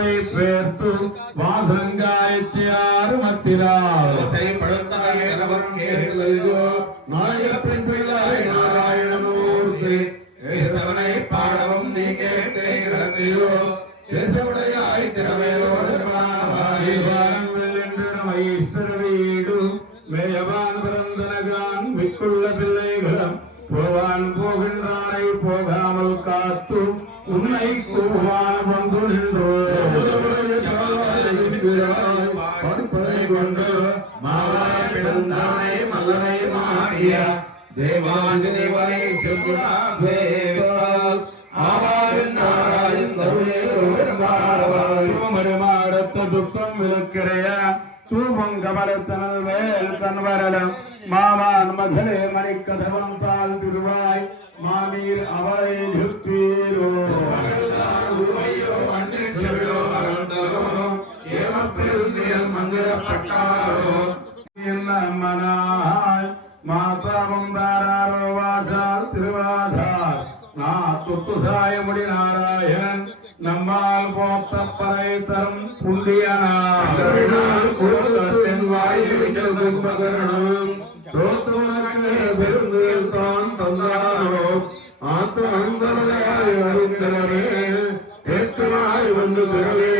வாய்ப்பை பேர்த்து வாசங்காய்ச்சியாறு மத்திரார் படுத்தவரும் கேட்டோ நாயப்பின் பிள்ளை நாராயணமூர்த்தி. பாடவும் நீ கேட்டே கிடந்தையோ. தேசமுடன் துக்கம் விளக்கிறைய தூமம் கமலத்தனல் வேல் கண்வரலம் மாமான் மகளே மணிக்கதவம் தாழ் திருவாய் மாமீர் அவளை ஏமப்பெருந்தியல் மந்திரப்பட்டாரோ. மனாய் மாதாவும் தாராரோ நா தொத்து நாராயணன் நம்மால் போத்த பறை தரும் புண்டியனார் கருணால் வாயில் துன்பகரணம் தோத்துவனக்கு பெருந்தில் தான் தந்தாரோ. ஆத்து அந்தரையாய் அருந்தரவே வந்து திரளே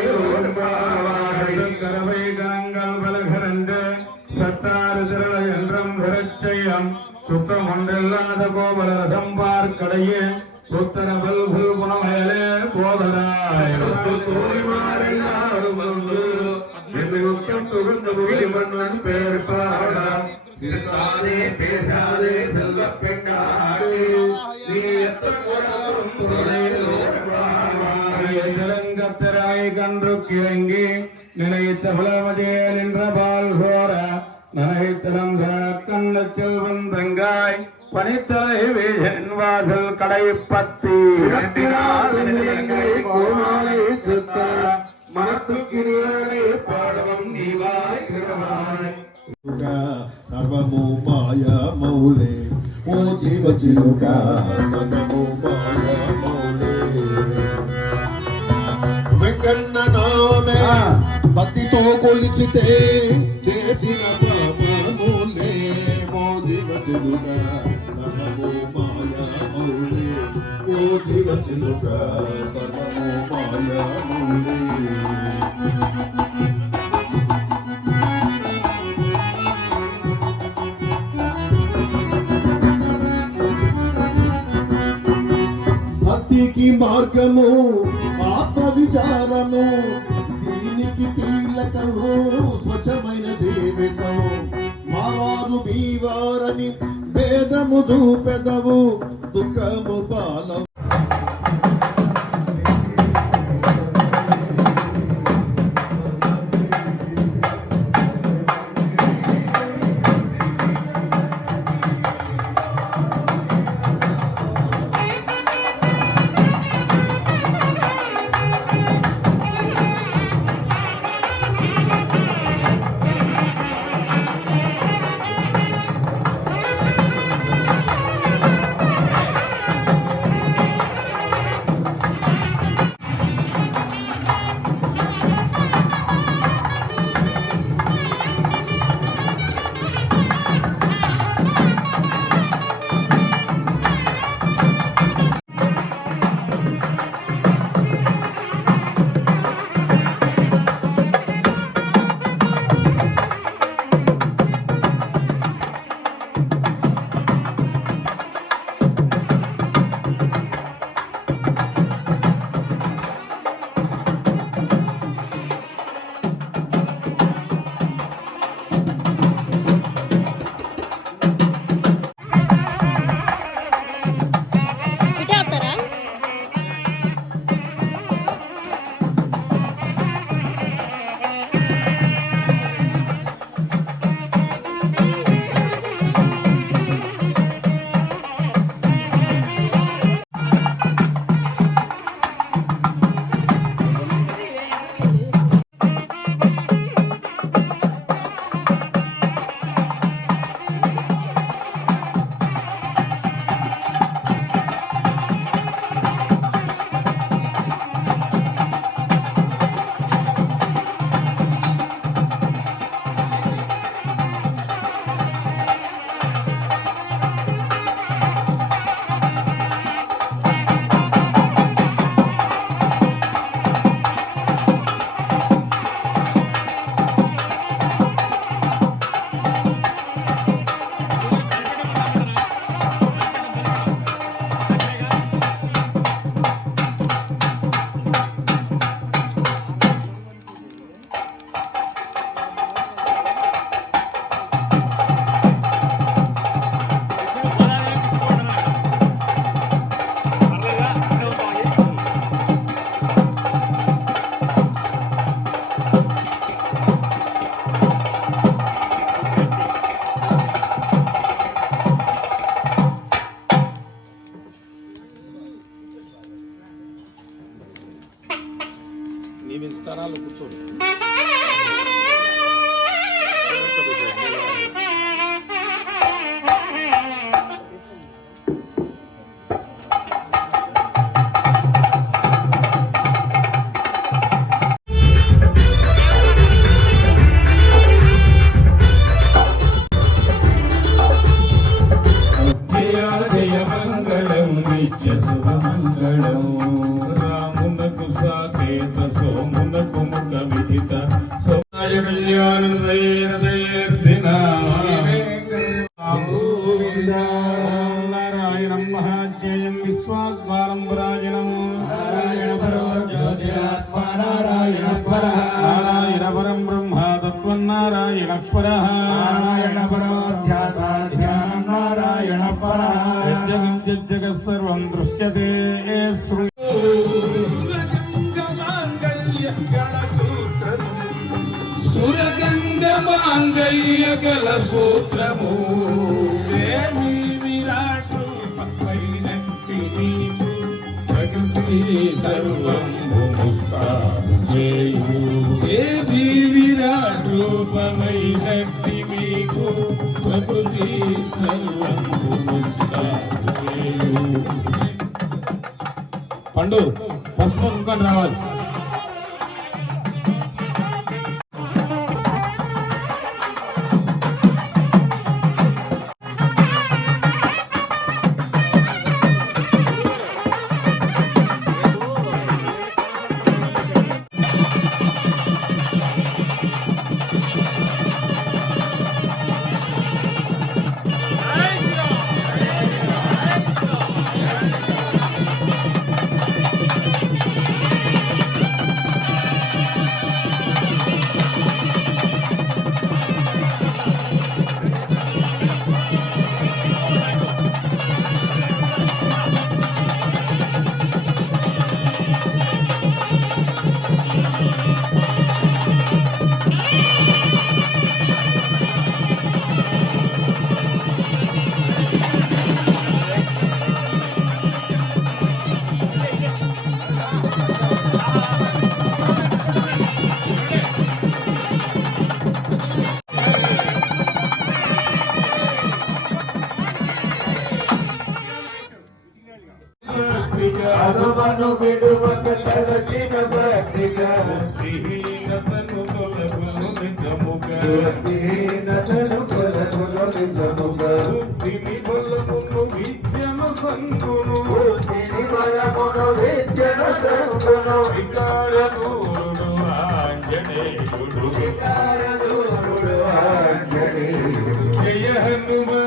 கரவை கரங்கள் சத்தாறு திரள என்றும் சுத்தம் ஒன்றில்லாத கோபல ரசம் பார்க்கடையே. புத்தர பல்குல் குணமேலே போதராய். தோழிமாரெல்லாரும் வந்து என்னுக்கம் துகந்த புகழி மன்னன் பேர் பாட சிரிக்காதே பேசாதே செல்வ பெண்டாடு நீ எத்தனை குரலும் குரலே ஓடுவாய் திறங்கத்திராய் கன்று கிறங்கி நினைத்த புலமதே நின்ற பால் சோர நினைத்தலம் கண்ணத்தில் வந்தங்காய் பனித்தலை வீழன் வாசல் கடை பத்தி கோமாலை சித்த மனத்துக்கினியனே பாடவம் நீவாய் திறவாய் సర్వము మాయ మౌలే ఓ జీవ చిలుక సర్వము మాయ మౌలే వెంకన్న నామే భక్తితో కొలిచితే చేసిన పాపములే ఓ జీవ ఓ జీవ సర్వము మాయ భక్తికి మార్గము ఆత్మ విచారము దీనికి కీలకము స్వచ్ఛమైన జీవితం మావారు మీవారని భేదము చూపెదవు దుఃఖము పాలవు మాంగళ్య గల సూత్రము. దేవి విరాటు? ప్రకృతి సర్వం దేవి విరాటోపమైనట్టి మీకు? ప్రకృతి పండు పసుపు రావాలి. திரும்பும்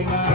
Amen.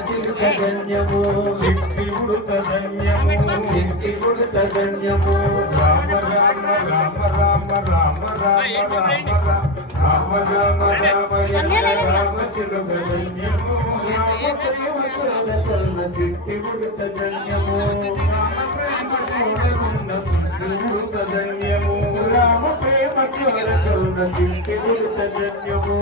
రామచిలుక ధన్యము. ఉడుత ధన్యము ఇంటి ఉడత ధన్యము. రామ రామ రామ రామ రామ రామ రామ రామ రామ రామ రామచిలుక ధన్యము చిట్టి ఉడత ధన్యము. ఉడుత ధన్యము రామ ప్రేమ ఉడత ధన్యము.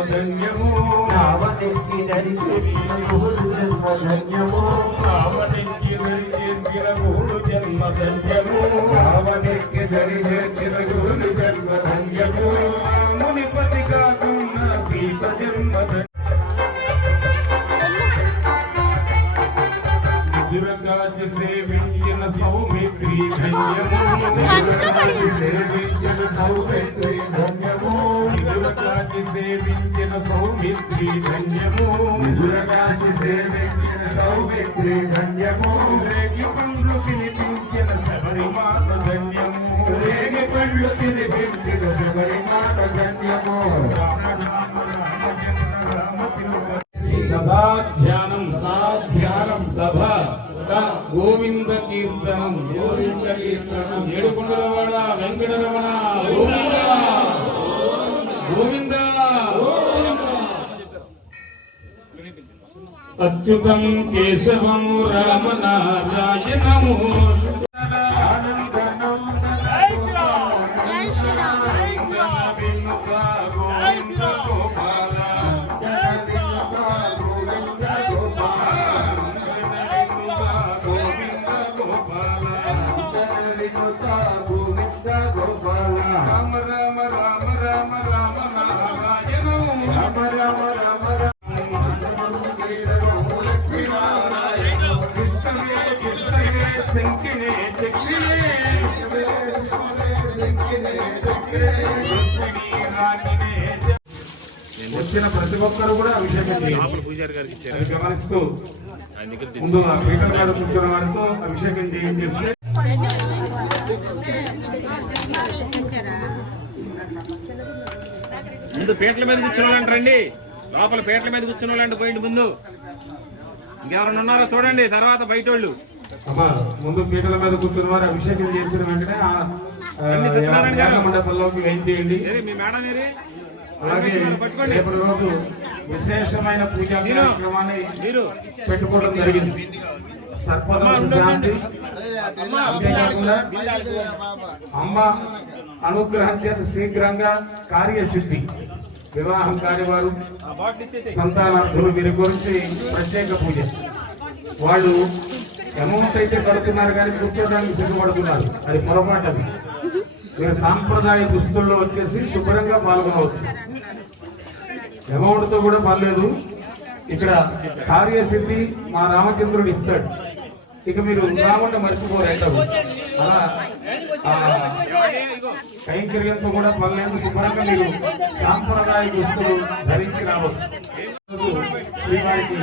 జన్మధన్యము రావణెక్కి నరికేర్గిరగోడు జన్మధన్యము రావణెక్కి నరికేర్గిరగోడు జన్మధన్యము రావణెక్కి నరికేర్గిరగోడు జన్మధన్యము మునిపతి కాకున్న సీత జన్మధన్య సేవించిన సౌమిత్రి ధన్యము దురగాచి సేవించిన సౌమిత్రి ధన్యము. నిదురగాసి సేవించిన సౌమిత్రి ధన్యము. రేగి పండ్లు తినిపించిన శబరిమాత ధన్యము. రేగి పళ్ళు తినిపించిన శబరిమాత ధన్యము. సభాధ్యానం సదాధ్యానం సభ. గోవింద కీర్తనం. గోవింద కీర్తనం. ఏడుకొండలవాడ వెంకటరమణ గోవింద अच्युतम केशवम राम नारायणमो వచ్చిన ప్రతి ఒక్కరు కూడా అభిషేకం చేయాలి గమనిస్తూ ముందు ఆ మీద కూర్చున్న వారితో అభిషేకం చేయించేస్తే ముందు పీటల మీద కూర్చున్న వాళ్ళండి రండి. లోపల పీటల మీద కూర్చున్న వాళ్ళండి పోయింది ముందు. ఇంకెవరైనా ఉన్నారో చూడండి తర్వాత బయట వాళ్ళు ముందు పీటల మీద కూర్చున్న వారు అభిషేకం చేసిన వెంటనే అలాగే విశేషమైన పూజా కార్యక్రమాన్ని పెట్టుకోవడం జరిగింది. సర్పంచ్ అంతేకాకుండా అమ్మ అనుగ్రహం చేత శీఘ్రంగా కార్యసిద్ధి. వివాహం కానివారు సంతానార్థులు వీరి గురించి ప్రత్యేక పూజ. వాళ్ళు అమౌంట్ అయితే కడుతున్నారు కానీ కూర్చోడానికి సిద్ధపడుతున్నారు అది పొరపాటు మీరు సాంప్రదాయ దుస్తుల్లో వచ్చేసి శుభ్రంగా పాల్గొనవచ్చు. అమౌంట్తో కూడా పర్లేదు. ఇక్కడ కార్యసిద్ధి మా రామచంద్రుడు ఇస్తాడు. ఇక మీరు రాకుండా మర్చిపోరు అయితే. అలా కైంకర్యంతో కూడా పర్లేదు. శుభ్రంగా మీరు సాంప్రదాయ దుస్తులు ధరించి రావచ్చు. శ్రీవారికి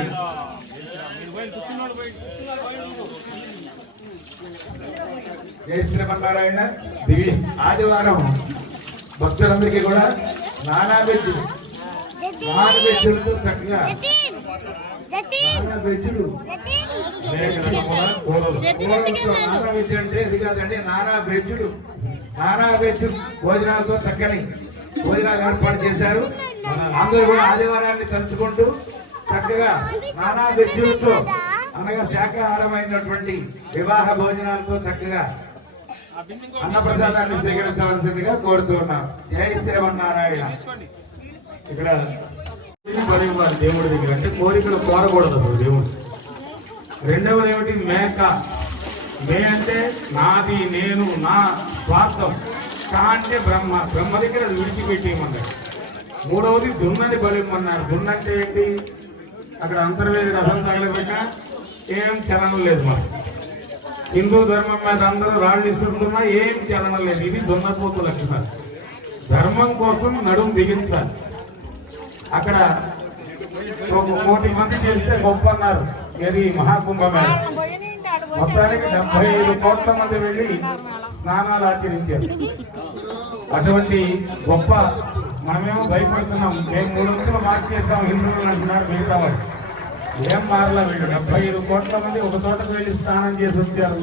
జై శ్రీమన్నారాయణ. దివి ఆదివారం భక్తులందరికీ కూడా నానా వెజ్జులు నానా వెజ్జులతో చక్కగా నానా నానా వెజ్ అంటే ఇది కాదండి నానా వెజ్జులు నానా వెజ్ భోజనాలతో చక్కని భోజనాలు ఏర్పాటు చేశారు. అందరూ కూడా ఆదివారాన్ని తలుచుకుంటూ చక్కగా నానా వెజ్జులతో అనగా శాకాహారమైనటువంటి వివాహ భోజనాలతో చక్కగా అన్నప్రసాదాన్ని స్వీకరించవలసిందిగా కోరుతూ ఉన్నాం. జై శ్రీమన్నారాయణ. ఇక్కడ దేవుడి దగ్గర అంటే కోరికలు కోరకూడదు అప్పుడు దేవుడు. రెండవది ఏమిటి? మేక మే అంటే నాది నేను నా స్వార్థం. కా అంటే బ్రహ్మ. బ్రహ్మ దగ్గర అది విడిచిపెట్టేయమన్నాడు మూడవది దున్నని బలిమ్మన్నాడు దున్న అంటే ఏంటి? అక్కడ అంతర్వేది రథం తగలబెట్టినా ఏం చలనం లేదు మనకు హిందూ ధర్మం మీద అందరూ రాళ్ళు ఇస్తున్నా ఏం చలనం లేదు ఇది దున్నపోతు లక్షణాలు ధర్మం కోసం నడుము బిగించాలి. అక్కడ ఒక కోటి మంది చేస్తే గొప్ప అన్నారు ఏది మహాకుంభమేళ. మొత్తానికి డెబ్బై ఐదు కోట్ల మంది వెళ్ళి స్నానాలు ఆచరించారు. అటువంటి గొప్ప మనమేమో భయపడుతున్నాం. మేము మూడు వందలు మార్చేస్తాం హిందువులు అంటున్నారు మిగతా వాళ్ళు. ఏం మారల వీళ్ళు డెబ్బై ఐదు కోట్ల మంది ఒక చోటకు వెళ్ళి స్నానం చేసి వచ్చారు.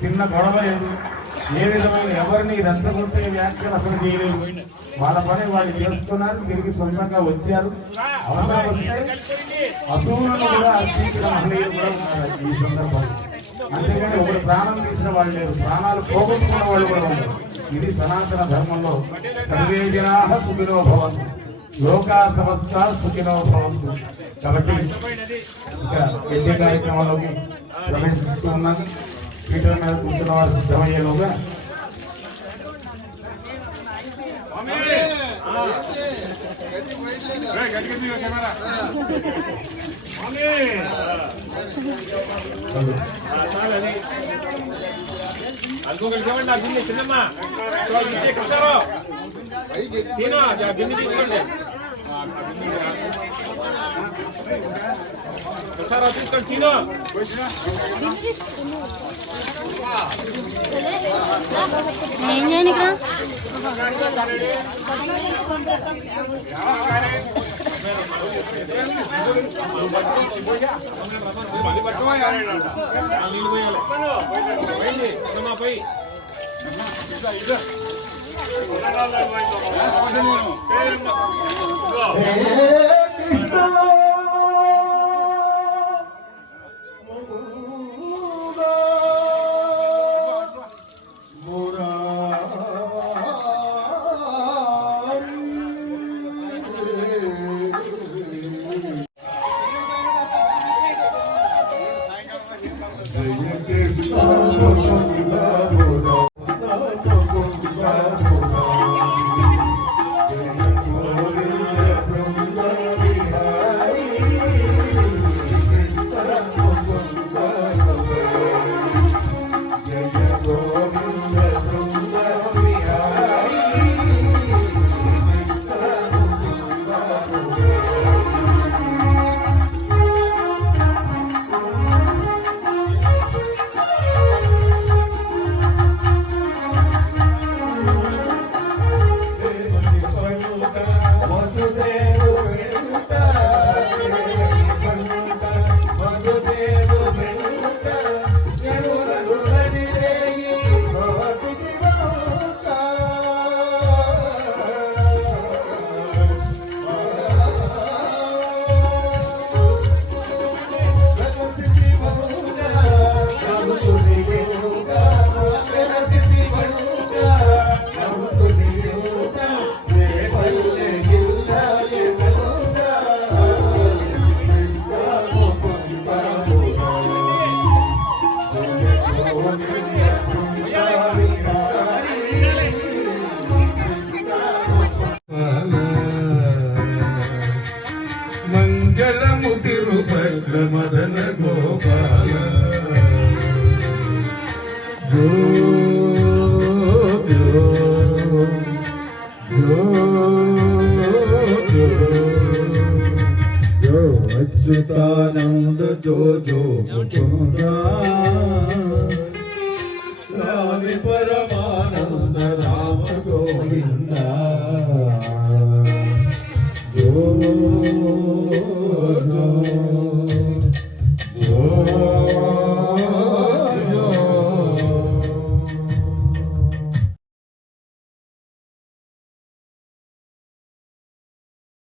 చిన్న గొడవ లేదు ఏ విధమైన ఎవరిని రెచ్చగొట్టే వ్యాఖ్యలు అసలు చేయలేదు. వాళ్ళ పని వాళ్ళు చేస్తున్నారు తిరిగి సొంతంగా వచ్చారు. అవసరం వస్తే అసూలను కూడా కూడా ఉన్నారు ఈ సందర్భంలో. అంతేకాని ఒకరు ప్రాణం తీసిన వాళ్ళు లేరు. ప్రాణాలు పోగొట్టుకున్న వాళ్ళు కూడా ఉన్నారు. ఇది సనాతన ధర్మంలో. సర్వే జనాః సుఖినో భవంతు. లోకా సమస్త సుఖినో భవంతు. కాబట్టి ఇక యజ్ఞ కార్యక్రమంలోకి ప్రవేశిస్తూ ఉన్నాను పీఠల మీద కూర్చున్న వారు సిద్ధమయ్యేలోగా అనుకోగలి ఇవ్వండి ఆ బిందె చిన్నమ్మ. ఇదిగో ఇచ్చే కృష్ణారావు సీను ఆ బిందె తీసుకోండి. కృష్ణారావు తీసుకోండి సీను ఏం చేయను ఇక్కడ ఆ నీళ్ళు పోయాలి పోయింది చిన్నమ్మ పోయి జయ